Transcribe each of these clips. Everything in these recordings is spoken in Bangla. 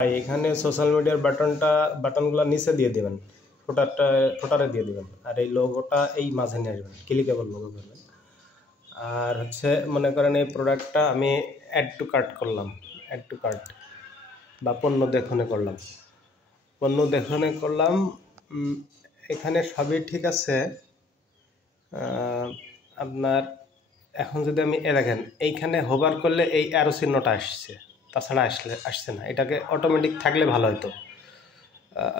এখানে সোশ্যাল মিডিয়ার বাটনগুলো নিচে দিয়ে দেবেন, ফোটারে দিয়ে দেবেন, আর এই লোগোটা এই মাঝে নিয়ে আসবেন, ক্লিকেবল লোগো করবেন। আর হচ্ছে মনে করেন এই প্রোডাক্টটা আমি অ্যাড টু কার্ট করলাম, অ্যাড টু কার্ট বা পণ্য দেখনে করলাম, এখানে সবই ঠিক আছে। আপনার এখন যদি আমি দেখেন এইখানে হোভার করলে এই অ্যারো চিহ্নটা আসছে, তাছাড়া আসছে না। এটাকে অটোমেটিক থাকলে ভালো হতো,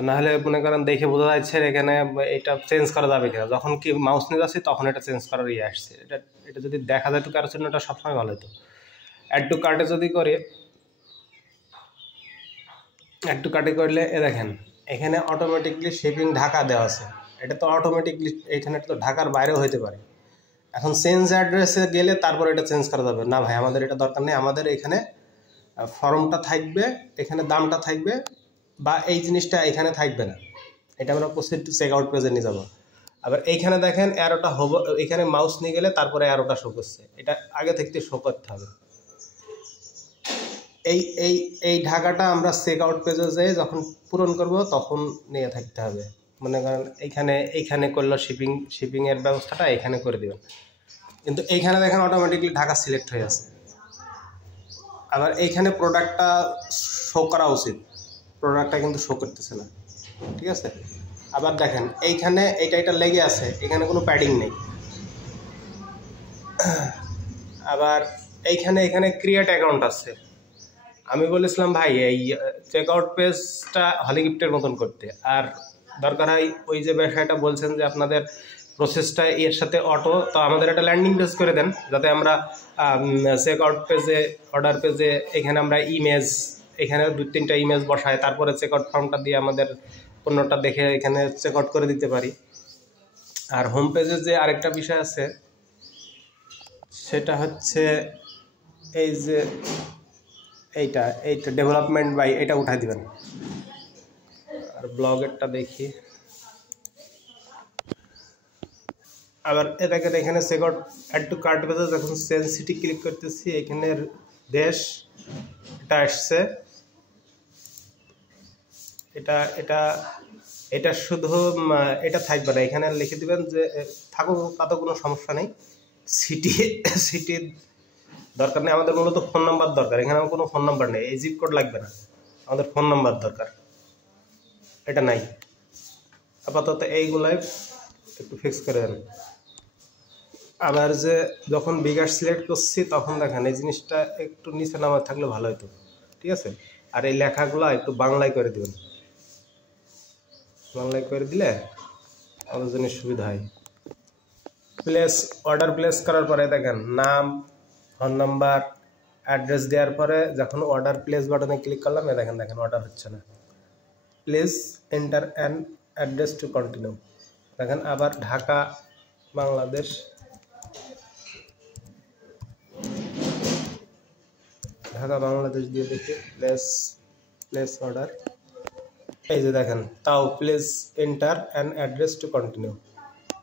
নাহলে মনে করেন দেখে বোঝা যাচ্ছে এখানে এটা চেঞ্জ করা যাবে কিনা। যখন কি মাউস নিয়ে যাচ্ছি তখন এটা চেঞ্জ করার আসছে। এটা যদি দেখা যায় তো অ্যারো চিহ্নটা সবসময় ভালো হতো। অ্যাড টু কার্টে যদি করে, অ্যাড টু কার্টে করলে দেখেন এখানে অটোমেটিকলি শিপিং ঢাকা দেওয়া আছে। এটা তো অটোমেটিকলি এখানে তো ঢাকার বাইরেও হতে পারে। এখন চেঞ্জ অ্যাড্রেসে গেলে তারপর এটা চেঞ্জ করা যাবে না। ভাই আমাদের এটা দরকার নেই, আমাদের এখানে ফর্মটা থাকবে, এখানে দামটা থাকবে, বা এই জিনিসটা এখানে থাকবে না। এটা আমরা প্রসিড টু চেক আউট পেজে নিয়ে যাবো। আবার এইখানে দেখেন অ্যারোটা এখানে মাউস নিয়ে গেলে তারপরে অ্যারোটা শো করছে, এটা আগে থেকে শো করতে হবে। এই এই এই ঢাকাটা আমরা চেক আউট পেজে যেয়ে যখন পূরণ করব তখন নিয়ে থাকতে হবে। মনে করেন এইখানে করলো শিপিংয়ের ব্যবস্থাটা এখানে করে দেবেন, কিন্তু এইখানে দেখেন অটোমেটিকলি ঢাকা সিলেক্ট হয়ে আছে। আবার এইখানে প্রোডাক্টটা শো করা উচিত, প্রোডাক্টটা কিন্তু শো করতেছে না, ঠিক আছে। আবার দেখেন এইখানে এটা লেগে আছে, এখানে কোনো প্যাডিং নেই। আবার এখানে ক্রিয়েট অ্যাকাউন্ট আছে। আমি বলেছিলাম ভাই এই চেক আউট পেজটা হলিগিফটের মতন করতে, আর দরকার হয় ওই যে বিষয়টা বলছেন যে আপনাদের প্রসেসটা এর সাথে অটো, তো আমাদের একটা ল্যান্ডিং পেজ করে দেন, যাতে আমরা চেক আউট পেজে, অর্ডার পেজে এখানে আমরা ইমেজ, এখানে 2-3টা ইমেজ বসায়, তারপরে চেক আউট ফর্মটা দিয়ে আমাদের পণ্যটা দেখে এখানে চেক আউট করে দিতে পারি। আর হোম পেজে যে আরেকটা বিষয় আছে সেটা হচ্ছে এই যে এইটা ডেভেলপমেন্ট বাই এটা উঠাই দিবেন। আর ব্লগেরটা দেখি, আবার এটাকে এখানে check out add to cart পেজে যখন চেঞ্জ সিটি ক্লিক করতেছি, এখানে দেশ এটা আসছে। এটা শুধু এটা থাকবে না, এখানে লিখে দিবেন যে থাকুক, তাতে কোনো সমস্যা নেই। সিটি দরকার নেই, আমাদের মূলত ফোন নাম্বার দরকার। এখানে কোনো ফোন নাম্বার নেই, এই জিপ কোড লাগবে না, আমাদের ফোন নাম্বার দরকার, এটা নাই। আপাতত এইগুলাই একটু ফিক্স করে দেন। আবার যে যখন বিকাশ সিলেক্ট করছি তখন দেখেন এই জিনিসটা একটু নিচে নামা থাকলে ভালো হতো, ঠিক আছে। আর এই লেখাগুলো একটু বাংলায় করে দেবেন, বাংলায় করে দিলে আমাদের জন্য সুবিধা হয়। অর্ডার প্লেস করার পরে দেখেন নাম, ফোন নাম্বার, অ্যাড্রেস দেওয়ার পরে যখন অর্ডার প্লেস বাটনে ক্লিক করলাম, দেখেন অর্ডার হচ্ছে না। Please enter an address to continue. দেখেন আবার ঢাকা বাংলাদেশ, দিয়ে দেখি প্লেস অর্ডার। এই যে দেখেন তাও please enter an address to continue.